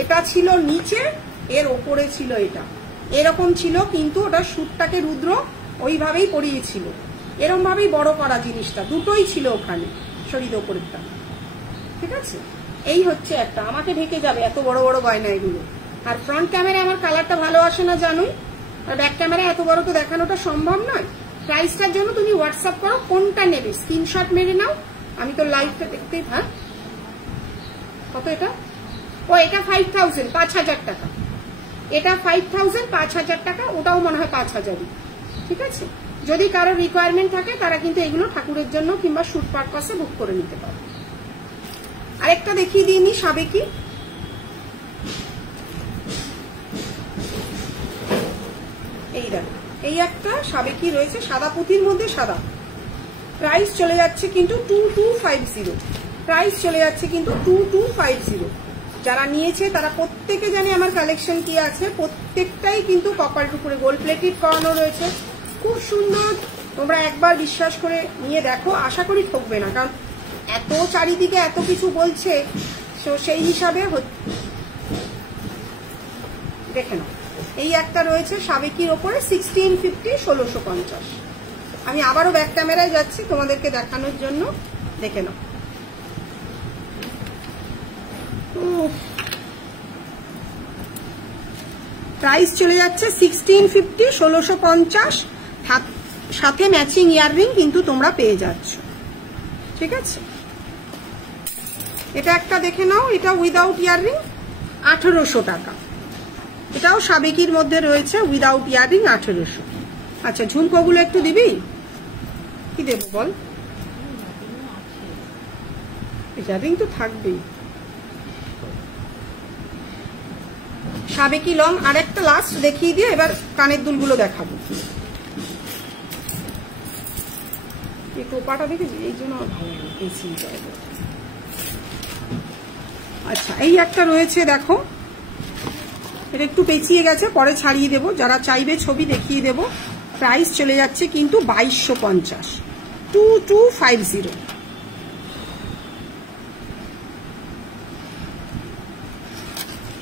এটা ছিল নিচে, এর ওপরে ছিল এটা, এরকম ছিল, কিন্তু ওটা শুটটাকে রুদ্র ওইভাবেই পরিয়েছিল, এরকম ভাবেই বড় করা জিনিসটা। দুটোই ছিল ওখানে, শরীর ওপরেরটা, ঠিক আছে? এই হচ্ছে একটা, আমাকে ঢেকে যাবে এত বড় বড় গয়না এগুলো। আর ফ্রন্ট ক্যামেরায় আমার কালারটা ভালো আসে না জানোই, আর ব্যাক ক্যামেরায় এত বড় তো দেখানোটা সম্ভব নয়। প্রাইসটার জন্য তুমি হোয়াটসঅ্যাপ করো, কোনটা নেবে স্ক্রিনশট মেরে নাও। আমি তো লাইভটা দেখতেই। হ্যাঁ, কত এটা? ও এটা 5000, 5000 টাকা। এটা 5000, 5000 টাকা। ওটাও মনে হয় 5000-ই, ঠিক আছে? যদি কারো রিকোয়ারমেন্ট থাকে তারা কিন্তু এগুলো ঠাকুরের জন্য কিংবা শুট পারপাসে বুক করে নিতে পারে। আরেকটা দেখিয়ে দিইনি, সাবেকি। এই দেখো, এই একটা সাবেকি রয়েছে, সাদা পুঁতির মধ্যে সাদা। প্রাইস চলে যাচ্ছে কিন্তু 2250। প্রাইস চলে যাচ্ছে কিন্তু 2250। যারা নিয়েছে তারা প্রত্যেকে জানে আমার কালেকশন কি আছে। প্রত্যেকটাই কিন্তু কপারের উপরে গোল্ড প্লেটেড করানো রয়েছে, খুব সুন্দর। তোমরা একবার বিশ্বাস করে নিয়ে দেখো, আশা করি ঠকবে না, কারণ এত চারিদিকে এত কিছু বলছে, সেই হিসাবে দেখে নাও। এই একটা রয়েছে সাবেকির ওপরে 1650, 1650। আমি আবারও ব্যাক ক্যামেরায় যাচ্ছি তোমাদেরকে দেখানোর জন্য, দেখে নাও। প্রাইস চলে যাচ্ছে 1650, 1650, সাথে ম্যাচিং ইয়াররিং কিন্তু তোমরা পেয়ে যাচ্ছ, ঠিক আছে? এটা একটা দেখে নাও, এটা উইদাউট ইয়াররিং 1800 টাকা। এটাও সাবেকির মধ্যে রয়েছে, উইদাউট ইয়াররিং 1800। আচ্ছা, ঝুমকোগুলো একটু দিবি? কি দেবো বল? ইয়াররিং তো থাকবেই। সাবেকি লং আর একটা লাস্ট দেখিয়ে দিয়ে এবার কানের দুলগুলো দেখাবো। এই টোপাটা দেখেছি, এই জন্য ভালো লাগে এই সিনটা। আচ্ছা, এই একটা রয়েছে দেখো, এটা একটু পেঁচিয়ে গেছে, পরে ছাড়িয়ে দেবো। যারা চাইবে ছবি দেখিয়ে দেব। প্রাইস চলে যাচ্ছে কিন্তু 2250, 2250।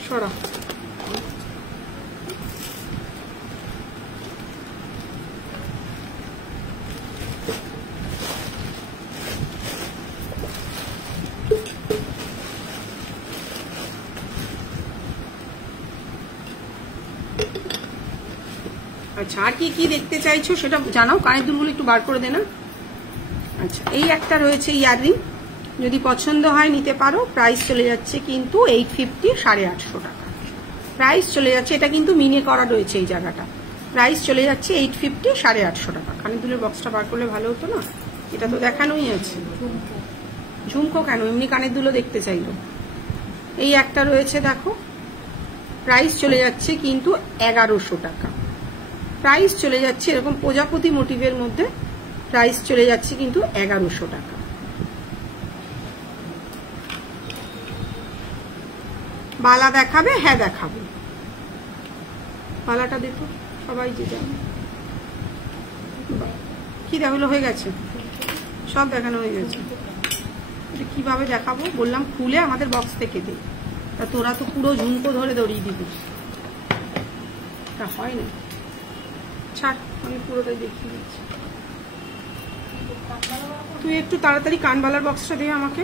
সরা। আচ্ছা, আর কি কি দেখতে চাইছো সেটা জানাও। কানের দুলগুলো একটু বার করে দে না। আচ্ছা, এই একটা রয়েছে ইয়াররিং, যদি পছন্দ হয় নিতে পারো। প্রাইস চলে যাচ্ছে কিন্তু 850, 850 টাকা। প্রাইস চলে যাচ্ছে, এটা কিন্তু মিনে করা রয়েছে এই জায়গাটা। প্রাইস চলে যাচ্ছে 850, 850 টাকা। কানের দুলের বক্সটা বার করলে ভালো হতো না, এটা তো দেখানোই আছে। ঝুমকো কেন, এমনি কানের দুলো দেখতে চাইলো। এই একটা রয়েছে দেখো, প্রাইস চলে যাচ্ছে কিন্তু 1100 টাকা। প্রাইস চলে যাচ্ছে এরকম প্রজাপতি মোটিভের মধ্যে, প্রাইস চলে যাচ্ছে কিন্তু 1100 টাকা। বালা দেখাবে? হ্যাঁ দেখাবো। বালাটা দেখো সবাই যে জানে। কি দেখালো? হয়ে গেছে, সব দেখানো হয়ে গেছে। এটা কিভাবে দেখাবো বললাম, খুলে আমাদের বক্স থেকে দে। তা তোরা তো পুরো ঝুমকো ধরে দৌড়িয়ে দিবি, তা হয় না। ছাড়, আমি পুরোটাই দেখিয়ে দিচ্ছি। তুই একটু তাড়াতাড়ি কানবালার বক্সটা দে আমাকে।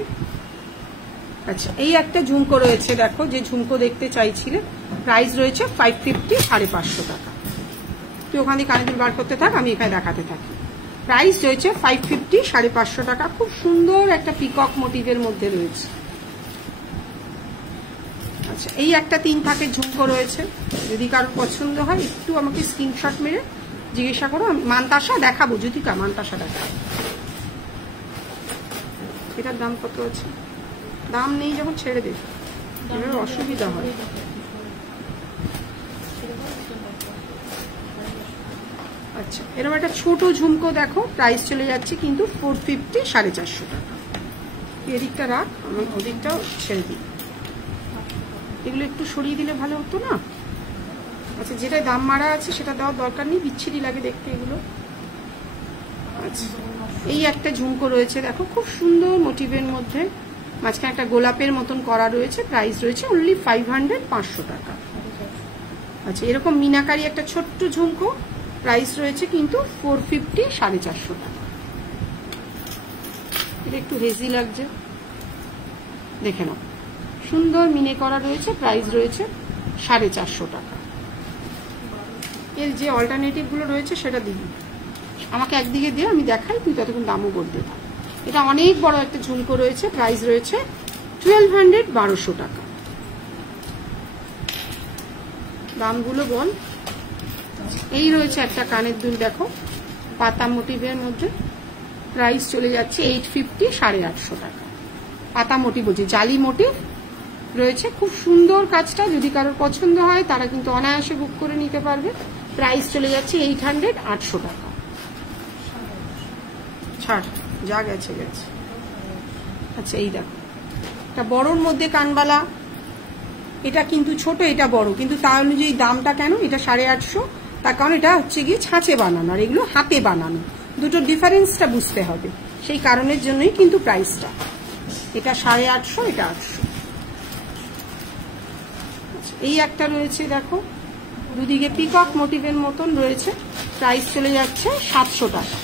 আচ্ছা, এই একটা ঝুমকো রয়েছে দেখো, যে ঝুমকো দেখতে চাইছিলে, প্রাইস রয়েছে 550, 550 টাকা। তুই ওখানে কানের দুল বার করতে থাক, আমি এখানে দেখাতে থাকি। প্রাইস রয়েছে 550, 550 টাকা। খুব সুন্দর একটা পিকক মোটিভের মধ্যে রয়েছে। আচ্ছা, এই একটা 3 থাকের ঝুমকো রয়েছে, যদি কারোর পছন্দ হয় একটু আমাকে স্ক্রিনশট মেরে জিজ্ঞাসা করো। মানতাসা দেখাবো, যদি মানতাসা দেখাবো। এটার দাম কত আছে? দাম নেই যখন ছেড়ে দে, অসুবিধা হয়। আচ্ছা, এরকম একটা ছোট ঝুমকো দেখো, প্রাইস চলে যাচ্ছে কিন্তু 450, 450 টাকা। এদিকটা রাখ, আমি ওদিকটাও ছেড়ে দিই। এগুলো একটু সরিয়ে দিলে ভালো হতো না? আচ্ছা, যেটা দাম মারা আছে সেটা দেওয়ার দরকার নেই, বিচ্ছিরি লাগে দেখতে এগুলো। আচ্ছা, এই একটা ঝুমকো রয়েছে দেখো, খুব সুন্দর মোটিভের মধ্যে, মাঝখানে একটা গোলাপের মতন করা রয়েছে। প্রাইস রয়েছে অনলি 500, 500 টাকা। আচ্ছা, এরকম মিনাকারি একটা ছোট্ট ঝুমকো, প্রাইস রয়েছে কিন্তু 450, 450 টাকা। এটা একটু হেজি লাগছে, দেখে নাও। সুন্দর মিনে করা রয়েছে, প্রাইস রয়েছে 450 টাকা। এর যে অল্টারনেটিভ গুলো রয়েছে সেটা দিবি আমাকে, একদিকে দিয়ে আমি দেখাই, তুই ততক্ষণ দামও বলতে থাক। এটা অনেক বড় একটা ঝুমকো রয়েছে, প্রাইস রয়েছে 1200, 1200 টাকা। দামগুলো বল। এই রয়েছে একটা কানের দুল দেখো, পাতা মোটিভের মধ্যে, প্রাইস চলে যাচ্ছে 850, 850 টাকা। পাতা মোটিভ বলছি, জালি মোটিভ রয়েছে, খুব সুন্দর কাজটা। যদি কারোর পছন্দ হয় তারা কিন্তু অনায়াসে বুক করে নিতে পারবে। প্রাইস চলে যাচ্ছে 800, 800 টাকা। ছাড়, যা গেছে গেছে। আচ্ছা, এই দেখো একটা বড়র মধ্যে কানবালা, এটা কিন্তু ছোট, এটা বড়, কিন্তু তার অনুযায়ী দামটা কেন? এটা 850, তার কারণ এটা হচ্ছে গিয়ে ছাঁচে বানানো, আর এগুলো হাতে বানানো, দুটো ডিফারেন্সটা বুঝতে হবে। সেই কারণের জন্যই কিন্তু প্রাইসটা, এটা 850, এটা 800। এই একটা রয়েছে দেখো, দুদিকে পিকক মোটিভের মতন রয়েছে, প্রাইস চলে যাচ্ছে 700 টাকা।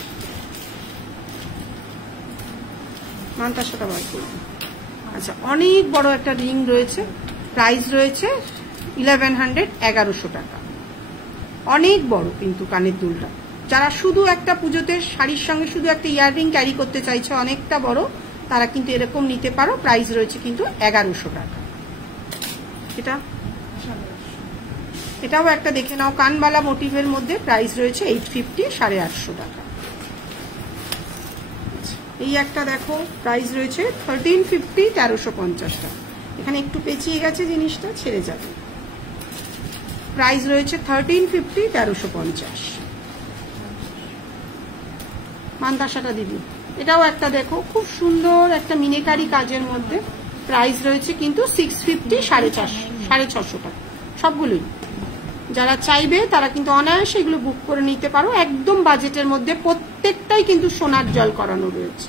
মানতাসাটা বার করবো। আচ্ছা, অনেক বড় একটা রিং রয়েছে, প্রাইস রয়েছে 1100, 1100 টাকা। অনেক বড় কিন্তু কানের দুলটা। যারা শুধু একটা পুজোতে শাড়ির সঙ্গে শুধু একটা ইয়াররিং ক্যারি করতে চাইছে অনেকটা বড়, তারা কিন্তু এরকম নিতে পারো। প্রাইস রয়েছে কিন্তু 1100 টাকা। এটাও একটা দেখে নাও, কানবালা মোটিভের মধ্যে, প্রাইস রয়েছে 850, 850 টাকা। এই একটা দেখো, প্রাইস রয়েছে 1350, 1350 টাকা। এখানে একটু পেঁচিয়ে গেছে জিনিসটা, ছেড়ে যাবে। প্রাইস রয়েছে 1350, 1350। মানতাসাটা দিবি। এটাও একটা দেখো, খুব সুন্দর একটা মিনেকারি কাজের মধ্যে, প্রাইস রয়েছে কিন্তু 650, 450 টাকা। সবগুলোই যারা চাইবে তারা কিন্তু অনায়াসে এগুলো বুক করে নিতে পারো, একদম বাজেটের মধ্যে। প্রত্যেকটাই কিন্তু সোনার জল করানো রয়েছে।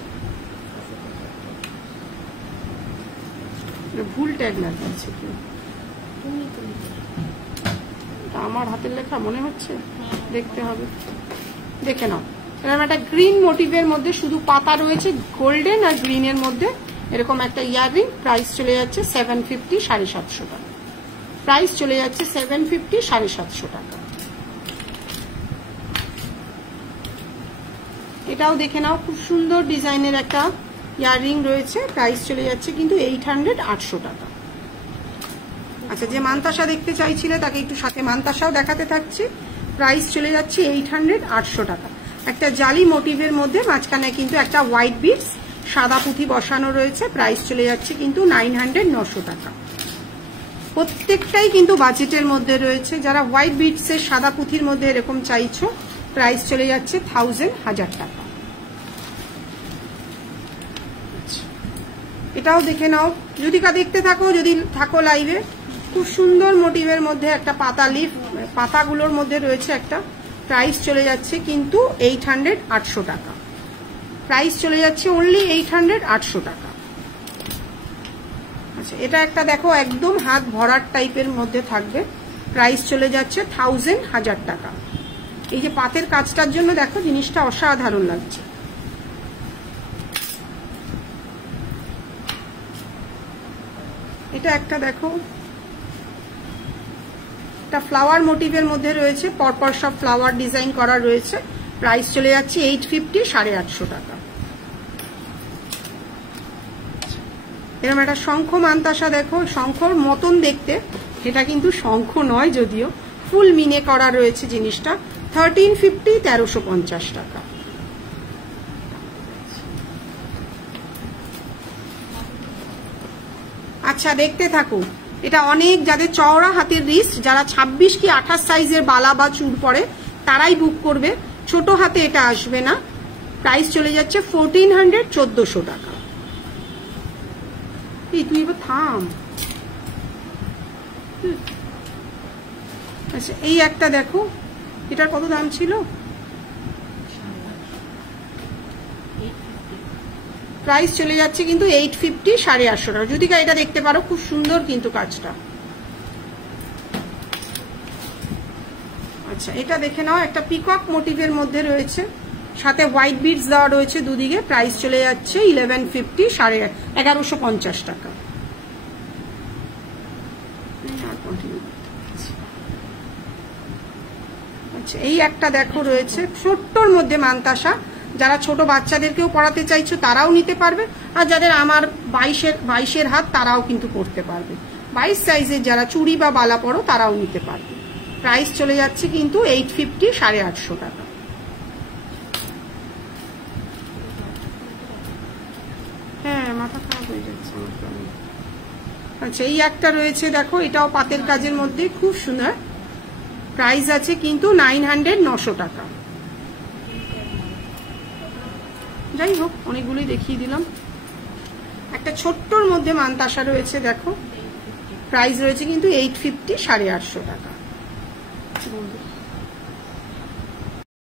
ভুল ট্যাগ লাগিয়েছে, আমার হাতের লেখা মনে হচ্ছে, দেখতে হবে, দেখে নাও। এরকম একটা গ্রিন মোটিভের মধ্যে শুধু পাতা রয়েছে, গোল্ডেন আর গ্রিনের মধ্যে এরকম একটা ইয়াররিং। প্রাইস চলে যাচ্ছে 750, 750 টাকা। প্রাইস চলে যাচ্ছে 750, 750 টাকা। এটাও দেখে নাও, খুব সুন্দর ডিজাইনের একটা ইয়াররিং রয়েছে, প্রাইস চলে যাচ্ছে কিন্তু 800, 800 টাকা। আচ্ছা, যে মানতাসা দেখতে চাইছিলে তাকে একটু সাথে মানতাসাও দেখাতে থাকছি। প্রাইস চলে যাচ্ছে 800, 800 টাকা। একটা জালি মোটিভের মধ্যে মাঝখানে কিন্তু একটা হোয়াইট বিটস সাদা পুঁথি বসানো রয়েছে, প্রাইস চলে যাচ্ছে কিন্তু 900, 900 টাকা। প্রত্যেকটাই কিন্তু বাজেটের মধ্যে রয়েছে। যারা হোয়াইট বিটসের সাদা পুঁথির মধ্যে এরকম চাইছো, প্রাইস চলে যাচ্ছে 1000 টাকা। এটাও দেখে নাও, যদি দেখতে থাকো, যদি থাকো লাইভে। খুব সুন্দর মোটিভের মধ্যে একটা পাতা লিফ, পাতাগুলোর মধ্যে রয়েছে একটা। প্রাইস চলে যাচ্ছে কিন্তু 800 টাকা। প্রাইস চলে যাচ্ছে অনলি 800 টাকা। আচ্ছা, এটা একটা দেখো একদম হাত ভরার টাইপের মধ্যে থাকবে। প্রাইস চলে যাচ্ছে 1000 টাকা। এই যে পাতের কাজটার জন্য দেখো জিনিসটা অসাধারণ লাগছে। এটা একটা দেখো, একটা ফ্লাওয়ার মোটিভের মধ্যে রয়েছে, পরপর সব ফ্লাওয়ার ডিজাইন করা রয়েছে। প্রাইস চলে যাচ্ছে 850, 850 টাকা। এরকম একটা শঙ্খ মান্তাসা দেখো, শঙ্খর মতন দেখতে, এটা কিন্তু শঙ্খ নয় যদিও, ফুল মিনে করা রয়েছে জিনিসটা। 1350, 1350 টাকা। আচ্ছা, দেখতে থাকো। এটা অনেক যাদের চওড়া হাতের রিস্ট, যারা 26 কি 28 সাইজের বালা বা চুড় পরে, তারাই বুক করবে। ছোট হাতে এটা আসবে না। প্রাইস চলে যাচ্ছে 1400, 1400 টাকা। তুই এবার থাম। আচ্ছা, এই একটা দেখো, এটার কত দাম ছিল? প্রাইস চলে যাচ্ছে কিন্তু 850, 850 টাকা। যদি এটা দেখতে পারো, খুব সুন্দর কিন্তু কাজটা। আচ্ছা, এটা দেখে নাও, একটা পিকক মোটিভের মধ্যে রয়েছে, সাথে হোয়াইট বিডস দেওয়া রয়েছে দুদিকে। প্রাইস চলে যাচ্ছে 1150, 1150 টাকা। আচ্ছা, এই একটা দেখো রয়েছে ছোট্টর মধ্যে মান্তাসা। যারা ছোট বাচ্চাদেরকেও পড়াতে চাইছো তারাও নিতে পারবে, আর যাদের আমার 22-এর হাত তারাও কিন্তু পড়তে পারবে। 22 সাইজের যারা চুড়ি বা বালা পড়ো তারাও নিতে পারবে। প্রাইস চলে যাচ্ছে কিন্তু 850, 850 টাকা। হ্যাঁ, মাথা খারাপ হয়ে যাচ্ছে। আচ্ছা, এই একটা রয়েছে দেখো, এটাও পাতের কাজের মধ্যে খুব সুন্দর। প্রাইস আছে কিন্তু 900, 900 টাকা। যাই হোক, অনেকগুলোই দেখিয়ে দিলাম। একটা ছোট্টর মধ্যে মান্তাসা রয়েছে দেখো, প্রাইস রয়েছে কিন্তু 850, 850 টাকা।